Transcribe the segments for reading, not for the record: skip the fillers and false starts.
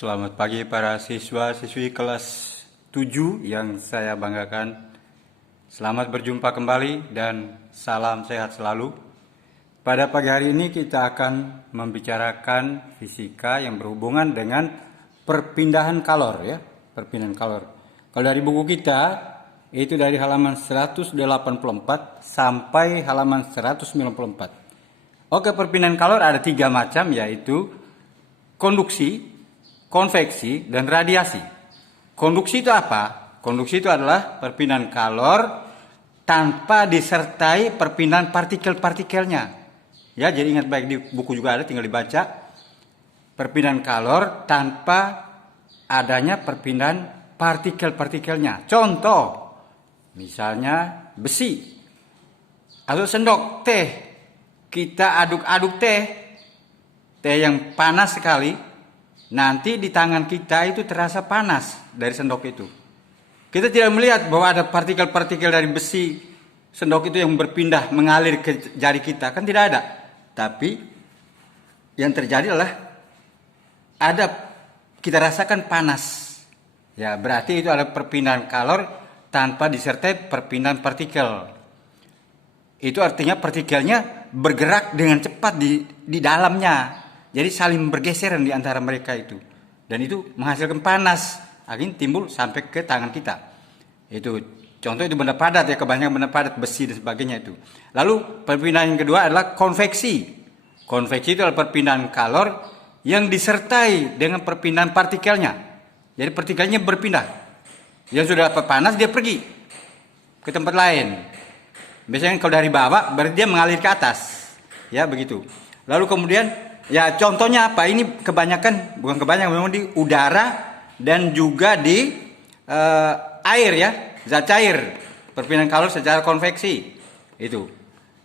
Selamat pagi para siswa-siswi kelas 7 yang saya banggakan. Selamat berjumpa kembali dan salam sehat selalu. Pada pagi hari ini kita akan membicarakan fisika yang berhubungan dengan perpindahan kalor ya, perpindahan kalor. Kalau dari buku kita itu dari halaman 184 sampai halaman 194. Oke, perpindahan kalor ada 3 macam, yaitu konduksi, konveksi, dan radiasi. Konduksi itu apa? Konduksi itu adalah perpindahan kalor tanpa disertai perpindahan partikel-partikelnya. Ya, jadi ingat baik, di buku juga ada, tinggal dibaca. Perpindahan kalor tanpa adanya perpindahan partikel-partikelnya. Contoh, misalnya besi atau sendok teh. Kita aduk-aduk teh yang panas sekali, nanti di tangan kita itu terasa panas dari sendok itu. Kita tidak melihat bahwa ada partikel-partikel dari besi sendok itu yang berpindah mengalir ke jari kita, kan tidak ada. Tapi yang terjadi adalah ada, kita rasakan panas. Ya, berarti itu adalah perpindahan kalor tanpa disertai perpindahan partikel. Itu artinya partikelnya bergerak dengan cepat di dalamnya. Jadi saling bergeseran di antara mereka itu. Dan itu menghasilkan panas. Akhirnya timbul sampai ke tangan kita. Itu contoh, itu benda padat ya, kebanyakan benda padat, besi dan sebagainya itu. Lalu perpindahan yang kedua adalah konveksi. Konveksi itu adalah perpindahan kalor yang disertai dengan perpindahan partikelnya. Jadi partikelnya berpindah. Yang sudah dapat panas dia pergi ke tempat lain. Biasanya kalau dari bawah berarti dia mengalir ke atas. Ya, begitu. Lalu kemudian ya contohnya apa? Ini kebanyakan, bukan kebanyakan, memang di udara dan juga di air ya, zat cair. Perpindahan kalor secara konveksi. Itu.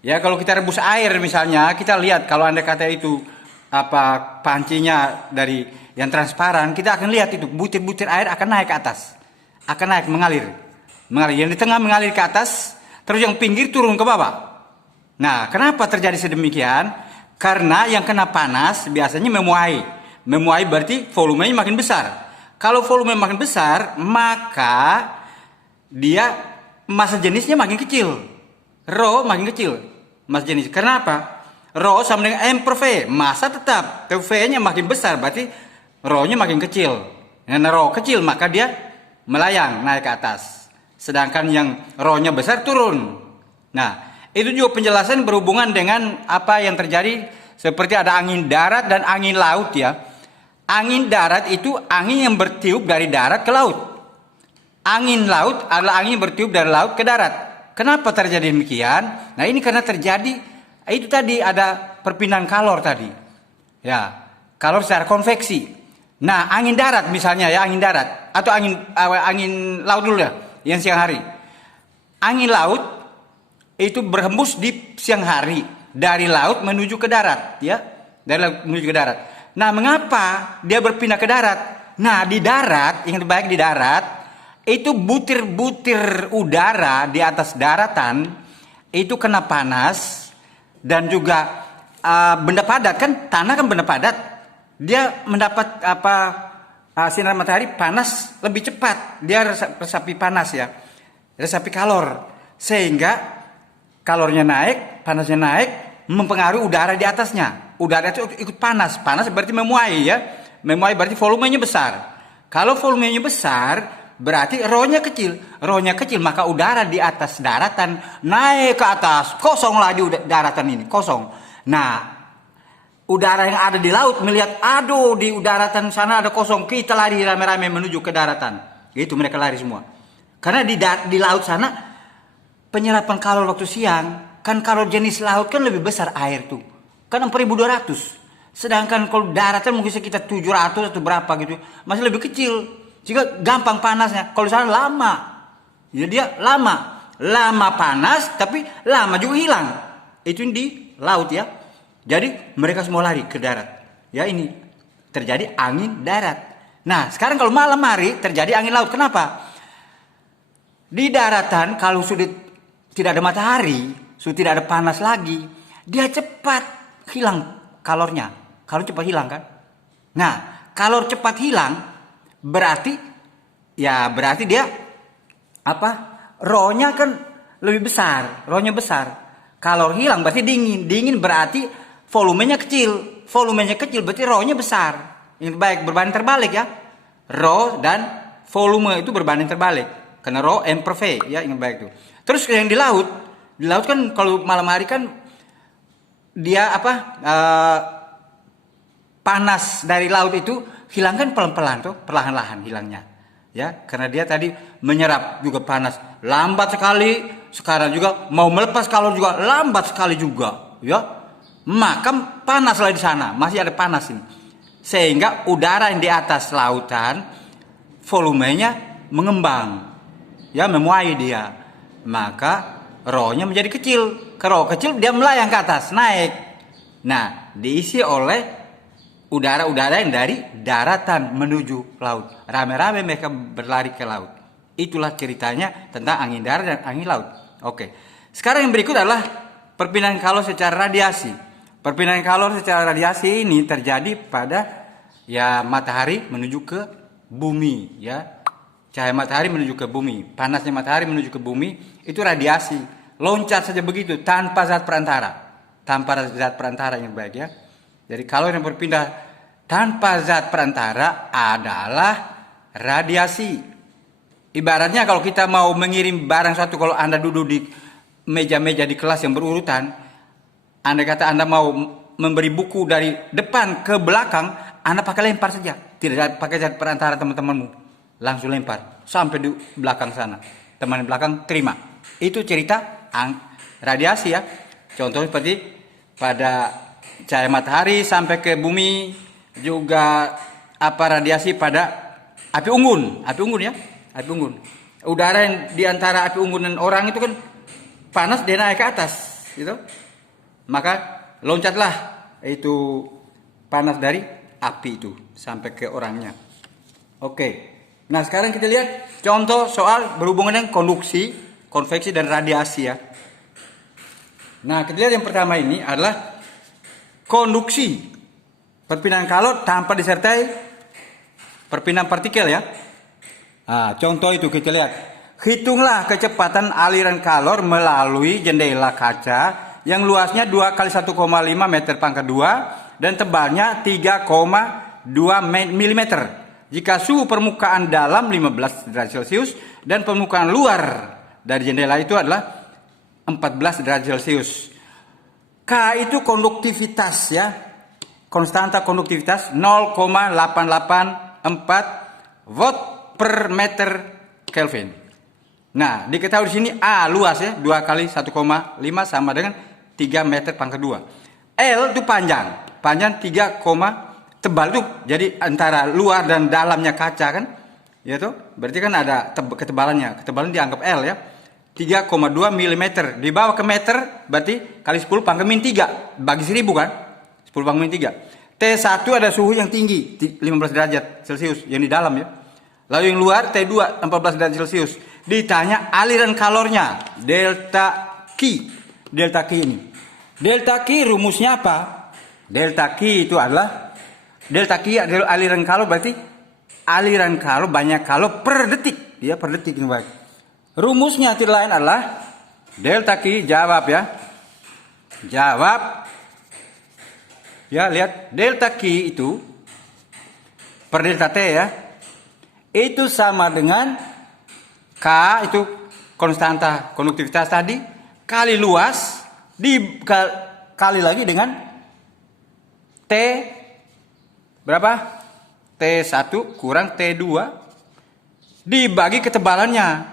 Ya, kalau kita rebus air misalnya, kita lihat kalau Anda kata itu apa pancinya dari yang transparan, kita akan lihat itu butir-butir air akan naik ke atas. Akan naik, mengalir. Mengalir. Yang di tengah mengalir ke atas, terus yang pinggir turun ke bawah. Nah, kenapa terjadi sedemikian? Karena yang kena panas biasanya memuai. Memuai berarti volumenya makin besar. Kalau volume makin besar, maka dia massa jenisnya makin kecil. Rho makin kecil massa jenis. Kenapa? Rho sama dengan M per V. Massa tetap. V-nya makin besar, berarti Rho-nya makin kecil. Karena Rho kecil, maka dia melayang naik ke atas. Sedangkan yang Rho-nya besar turun. Nah, itu juga penjelasan berhubungan dengan apa yang terjadi, seperti ada angin darat dan angin laut ya. Angin darat itu angin yang bertiup dari darat ke laut. Angin laut adalah angin yang bertiup dari laut ke darat. Kenapa terjadi demikian? Nah, ini karena terjadi itu tadi ada perpindahan kalor tadi. Ya, kalor secara konveksi. Nah, angin darat misalnya ya, angin darat atau angin laut dulu ya, yang siang hari. Angin laut itu berhembus di siang hari dari laut menuju ke darat ya, dari laut menuju ke darat. Nah, mengapa dia berpindah ke darat? Nah, di darat, yang terbaik di darat itu butir-butir udara di atas daratan itu kena panas, dan juga benda padat kan, tanah kan benda padat, dia mendapat sinar matahari panas lebih cepat, dia resapi panas ya, resapi kalor, sehingga kalornya naik, panasnya naik, mempengaruhi udara di atasnya. Udara itu ikut panas. Panas berarti memuai ya. Memuai berarti volumenya besar. Kalau volumenya besar, berarti Rho-nya kecil. Rho-nya kecil, maka udara di atas daratan naik ke atas. Kosong lah di daratan ini, kosong. Nah, udara yang ada di laut melihat, aduh di daratan sana ada kosong, kita lari rame-rame menuju ke daratan. Itu mereka lari semua. Karena di laut sana penyerapan kalor waktu siang, kan kalor jenis laut kan lebih besar air tuh. Kan 4.200. Sedangkan kalau daratan mungkin sekitar 700 atau berapa gitu. Masih lebih kecil. Sehingga gampang panasnya. Kalau sana lama. Ya dia lama. Lama panas tapi lama juga hilang. Itu di laut ya. Jadi mereka semua lari ke darat. Ya, ini terjadi angin darat. Nah, sekarang kalau malam hari terjadi angin laut. Kenapa? Di daratan kalau sudah tidak ada matahari, sudah tidak ada panas lagi, dia cepat hilang kalornya. Kalor cepat hilang kan? Nah, kalau cepat hilang berarti dia apa? Rho-nya kan lebih besar, rho-nya besar. Kalau hilang berarti dingin. Dingin berarti volumenya kecil. Volumenya kecil berarti rho-nya besar. Ini baik berbanding terbalik ya. Rho dan volume itu berbanding terbalik. Karena rho M per V ya, ingat baik itu. Terus yang di laut kan kalau malam hari kan dia panas dari laut itu hilang kan pelan-pelan tuh, perlahan-lahan hilangnya. Ya, karena dia tadi menyerap juga panas lambat sekali, sekarang juga mau melepas kalor juga lambat sekali juga, ya. Maka panaslah di sana, masih ada panas ini. Sehingga udara yang di atas lautan volumenya mengembang. Ya, memuai dia. Maka rho-nya menjadi kecil. Kalau kecil dia melayang ke atas, naik. Nah, diisi oleh udara-udara yang dari daratan menuju laut. Rame-rame mereka berlari ke laut. Itulah ceritanya tentang angin darat dan angin laut. Oke. Sekarang yang berikut adalah perpindahan kalor secara radiasi. Perpindahan kalor secara radiasi ini terjadi pada matahari menuju ke bumi, ya. Cahaya matahari menuju ke bumi, panasnya matahari menuju ke bumi, itu radiasi. Loncat saja begitu tanpa zat perantara. Tanpa zat perantara yang baik ya. Jadi kalor yang berpindah tanpa zat perantara adalah radiasi. Ibaratnya kalau kita mau mengirim barang suatu, kalau Anda duduk di meja-meja di kelas yang berurutan, Anda kata Anda mau memberi buku dari depan ke belakang, Anda pakai lempar saja. Tidak pakai zat perantara teman-temanmu. Langsung lempar sampai di belakang sana. Teman di belakang terima. Itu cerita radiasi ya. Contoh seperti pada cahaya matahari sampai ke bumi, juga radiasi pada api unggun ya, api unggun. Udara yang di antara api unggun dan orang itu kan panas, dia naik ke atas, gitu. Maka loncatlah itu panas dari api itu sampai ke orangnya. Oke. Nah, sekarang kita lihat contoh soal berhubungan dengan konduksi, konveksi dan radiasi ya. Nah, kita lihat yang pertama ini adalah konduksi, perpindahan kalor tanpa disertai perpindahan partikel ya. Nah, contoh itu kita lihat. Hitunglah kecepatan aliran kalor melalui jendela kaca yang luasnya 2 kali 1,5 meter pangkat 2 dan tebalnya 3,2 mm. Jika suhu permukaan dalam 15 derajat Celcius dan permukaan luar dari jendela itu adalah 14 derajat Celcius. K itu konduktivitas ya. Konstanta konduktivitas 0,884 watt per meter Kelvin. Nah, diketahui di sini A luas ya, 2 kali 1,5 sama dengan 3 meter pangkat 2. L itu panjang 3, tebal tuh. Jadi antara luar dan dalamnya kaca kan? Ya tuh. Berarti kan ada ketebalannya. Ketebalan dianggap L ya. 3,2 mm. Dibawa ke meter berarti kali 10 pangkat min 3 bagi 1000 kan? 10 pangkat min 3. T1 ada suhu yang tinggi 15 derajat Celcius yang di dalam ya. Lalu yang luar T2 14 derajat Celcius. Ditanya aliran kalornya delta Q. Delta Q ini. Delta Q rumusnya apa? Delta Q itu adalah aliran kalor, berarti aliran kalor banyak kalor per detik. Ya, per detik ini baik. Rumusnya tidak lain adalah delta Q, jawab ya. Jawab. Ya, lihat delta Q itu per delta T ya. Itu sama dengan K itu konstanta konduktivitas tadi kali luas kali lagi dengan T berapa? T1 kurang T2 dibagi ketebalannya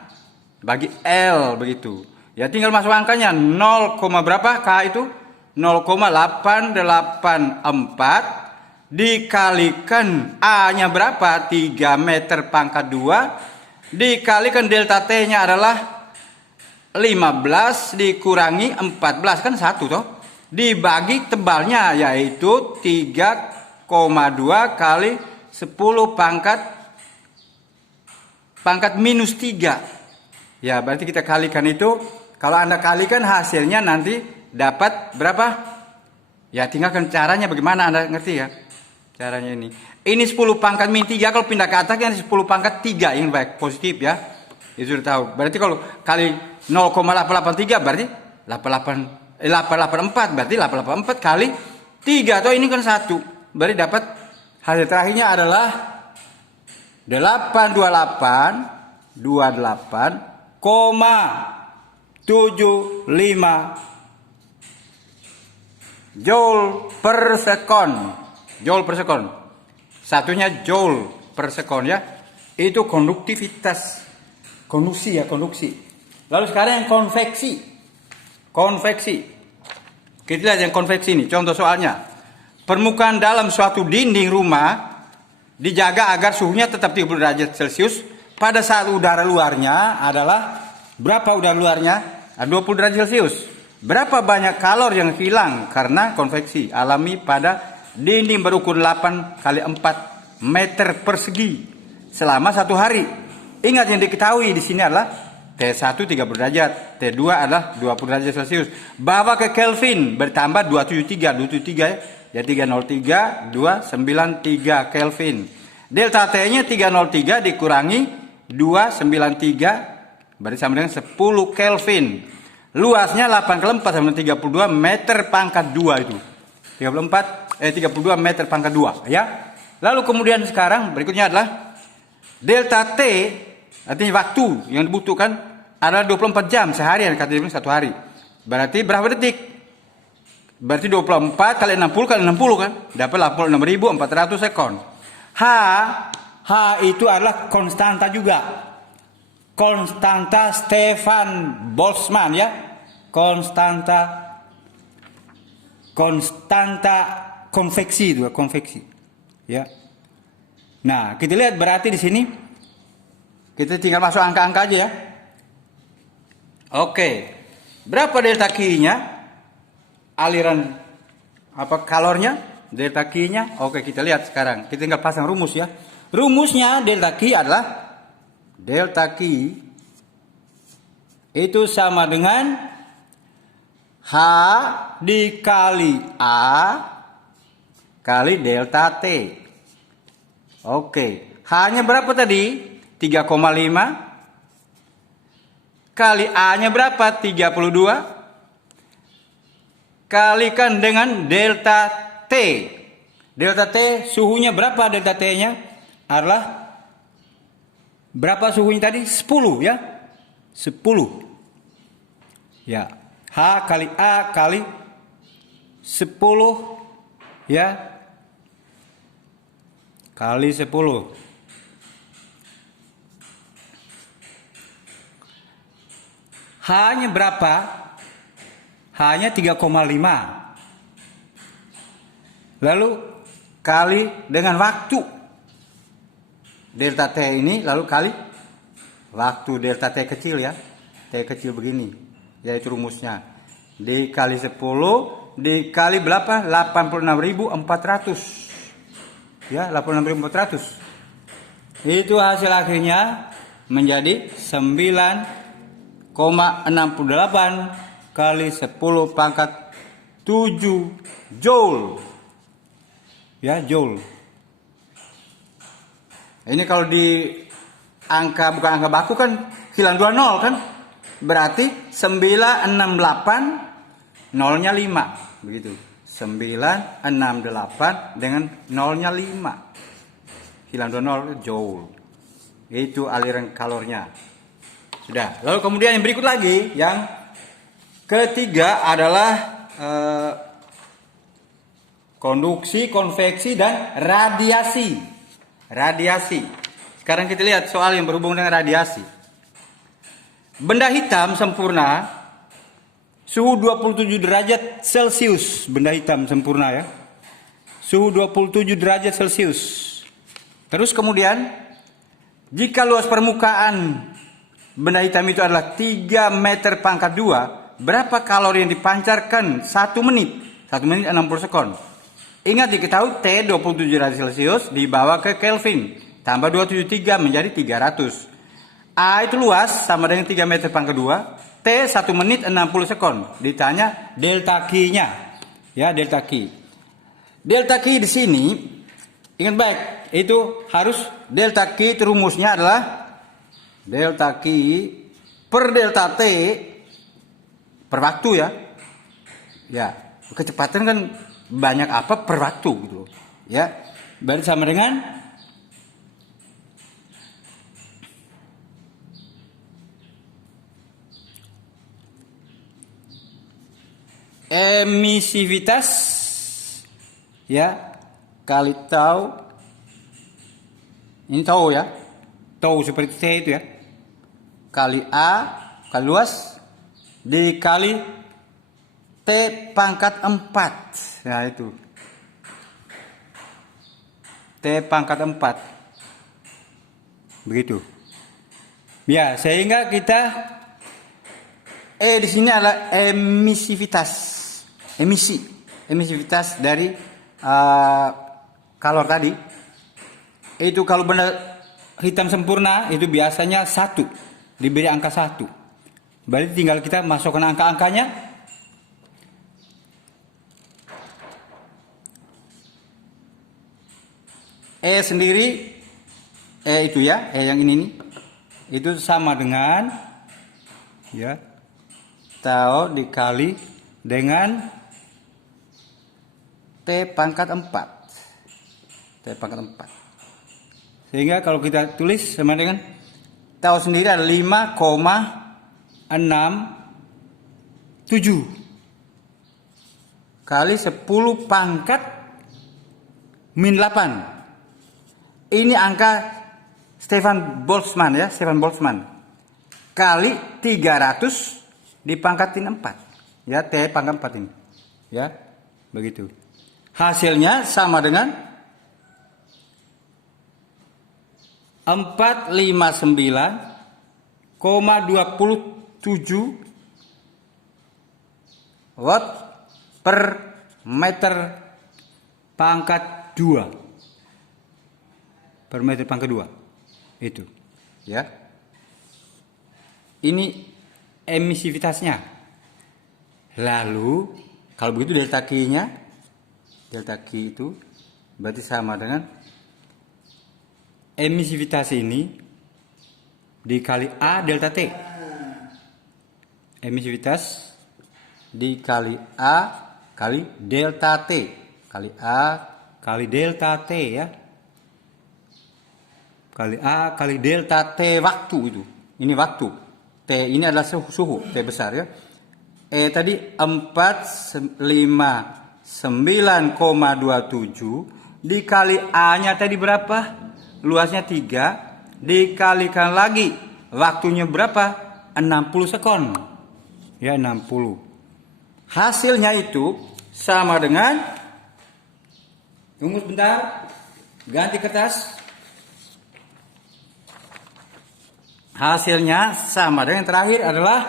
bagi L begitu. Ya tinggal masuk angkanya 0, berapa K itu? 0,884 dikalikan A-nya berapa? 3 meter pangkat 2 dikalikan delta T-nya adalah 15 dikurangi 14 kan 1 toh. Dibagi tebalnya yaitu 3,2 kali 10 pangkat minus 3. Ya berarti kita kalikan itu. Kalau Anda kalikan hasilnya nanti dapat berapa? Ya tinggalkan caranya bagaimana, Anda ngerti ya caranya ini. Ini 10 pangkat min 3, kalau pindah ke atas kan 10 pangkat 3 yang baik positif ya. Itu sudah tahu. Berarti kalau kali 0,883 berarti 884 berarti 884 kali 3 atau ini kan 1. Berarti dapat hasil terakhirnya adalah 828,75 Joule per sekon. Joule per sekon. Satunya joule per sekon ya. Itu konduktivitas. Konduksi ya, konduksi. Lalu sekarang yang konveksi. Konveksi. Kita lihat yang konveksi ini. Contoh soalnya. Permukaan dalam suatu dinding rumah dijaga agar suhunya tetap 30 derajat Celcius pada saat udara luarnya adalah berapa udara luarnya? 20 derajat Celcius. Berapa banyak kalor yang hilang karena konveksi alami pada dinding berukur 8 kali 4 meter persegi selama 1 hari. Ingat yang diketahui di sini adalah T1 30 derajat, T2 adalah 20 derajat Celcius. Bawa ke Kelvin bertambah 273 ya 303 293 Kelvin. Delta T-nya 303 dikurangi 293 berarti sama dengan 10 Kelvin. Luasnya 8 kali 4 sama dengan 32 meter pangkat 2 itu. 32 meter pangkat 2 ya. Lalu kemudian sekarang berikutnya adalah delta T, artinya waktu yang dibutuhkan adalah 24 jam seharian, kata dia 1 hari. Berarti berapa detik? Berarti 24 kali 60 kali 60 kan? Dapat 86.400 sekon. H itu adalah konstanta juga. Konstanta Stefan Boltzmann ya. Konstanta konveksi itu, konveksi. Ya. Nah, kita lihat berarti di sini kita tinggal masuk angka-angka aja ya. Oke. Berapa delta Q-nya? Aliran kalornya? Delta Q-nya. Oke, kita lihat sekarang. Kita tinggal pasang rumus ya. Rumusnya delta Q adalah delta Q itu sama dengan H dikali A kali delta T. Oke. H-nya berapa tadi? 3,5. Kali A-nya berapa? 32. Kalikan dengan delta T. Delta T suhunya berapa delta T-nya? Adalah berapa suhunya tadi? 10 ya. 10. Ya. H kali A kali 10 ya. Kali 10. H-nya berapa? H-nya 3,5. Lalu kali dengan waktu. Delta T ini lalu kali waktu delta T kecil ya. T kecil begini. Yaitu rumusnya. Dikali 10 dikali berapa? 86.400. Ya, 86.400. Itu hasil akhirnya menjadi 9,68 kali 10 pangkat 7 Joule. Ya, Joule. Ini kalau di angka bukan angka baku kan hilang 2 nol kan? Berarti 968 nolnya 5. Begitu. 968 dengan nolnya 5. Hilang 2 nol Joule. Itu aliran kalornya. Sudah. Lalu kemudian yang berikut lagi, yang ketiga adalah konduksi, konveksi, dan radiasi. Radiasi. Sekarang kita lihat soal yang berhubungan dengan radiasi. Benda hitam sempurna, suhu 27 derajat Celcius. Benda hitam sempurna ya. Suhu 27 derajat Celcius. Terus kemudian, jika luas permukaan benda hitam itu adalah 3 meter pangkat 2, berapa kalori yang dipancarkan 1 menit? 1 menit 60 sekon. Ingat diketahui T 27 derajat Celcius dibawa ke Kelvin. Tambah 273 menjadi 300. A itu luas sama dengan 3 meter pangkat 2. T 1 menit 60 sekon. Ditanya delta Q-nya. Ya, delta Q. Delta Q di sini Ingat baik, itu harus delta Q itu rumusnya adalah delta Q per delta T per waktu ya. Ya, kecepatan kan banyak apa per waktu gitu. Ya, berarti sama dengan emisivitas ya kali tau, ini tau ya, tau seperti T itu ya, kali A kali luas dikali T pangkat 4. Nah itu T pangkat 4 begitu ya, sehingga kita di sini adalah emisivitas dari kalor tadi. Itu kalau benar hitam sempurna itu biasanya 1, diberi angka 1. Berarti tinggal kita masukkan angka-angkanya. Sendiri itu ya, yang ini nih, itu sama dengan ya tau dikali dengan T pangkat 4. T pangkat 4. Sehingga kalau kita tulis sama dengan tau sendiri ada 5,67 kali 10 pangkat min 8. Ini angka Stefan Boltzmann ya, Stefan Boltzmann. Kali 300 dipangkatin 4. Ya, T pangkat 4 ini. Ya, begitu. Hasilnya sama dengan 459,27 watt per meter pangkat 2. Per meter pangkat 2. Itu. Ya. Ini emisivitasnya. Lalu kalau begitu delta Q-nya, delta Q itu berarti sama dengan emisivitas ini dikali A delta T. Emisivitas dikali A kali delta T. Kali A kali delta T ya. Kali A kali delta T waktu itu. Ini waktu. T ini adalah suhu, T besar ya. Tadi 459,27 dikali A-nya tadi berapa? Luasnya 3 dikalikan lagi waktunya berapa? 60 sekon. Ya, 60. Hasilnya itu sama dengan, tunggu sebentar, ganti kertas. Hasilnya sama dengan yang terakhir adalah,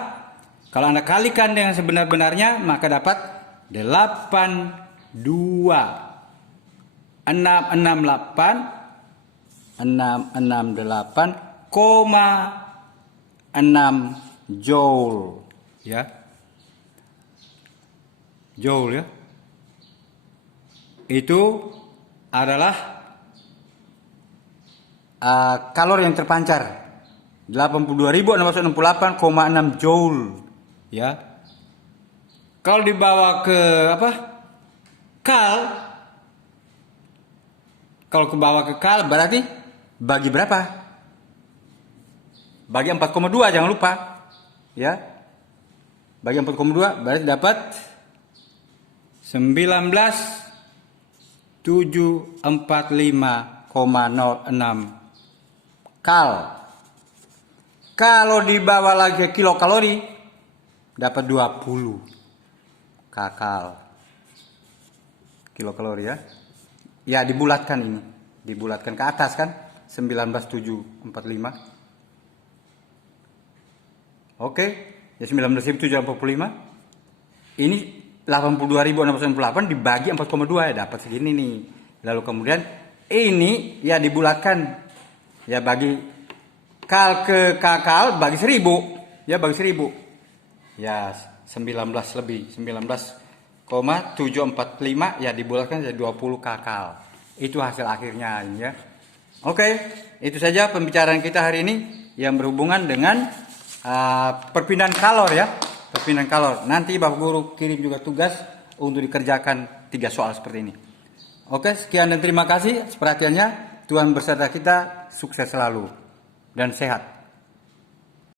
kalau Anda kalikan dengan sebenar-benarnya, maka dapat 668,6 joule ya. Joule ya. Itu adalah kalori yang terpancar. 82.668,6 joule ya. Kalau dibawa ke kal, kalau kebawa ke kal berarti bagi berapa? Bagi 4,2, jangan lupa ya. Bagi 4,2 berarti dapat 19.745,06 kal. Kalau dibawa lagi ke kilokalori dapat 20 kakal. Kilokalori ya. Ya, dibulatkan ini. Dibulatkan ke atas kan 19.745. Oke, ya 19.745. Ini 82.698 dibagi 4,2 ya dapat segini nih. Lalu kemudian ini ya dibulatkan ya, bagi kal ke kakal bagi 1000 ya, bagi 1000 ya 19 lebih 19,745 ya dibulatkan jadi 20 kakal itu hasil akhirnya ya. Oke, itu saja pembicaraan kita hari ini yang berhubungan dengan perpindahan kalor ya. Perpindahan kalor. Nanti Bapak Guru kirim juga tugas untuk dikerjakan 3 soal seperti ini. Oke, sekian dan terima kasih perhatiannya. Tuhan berserta kita, sukses selalu dan sehat.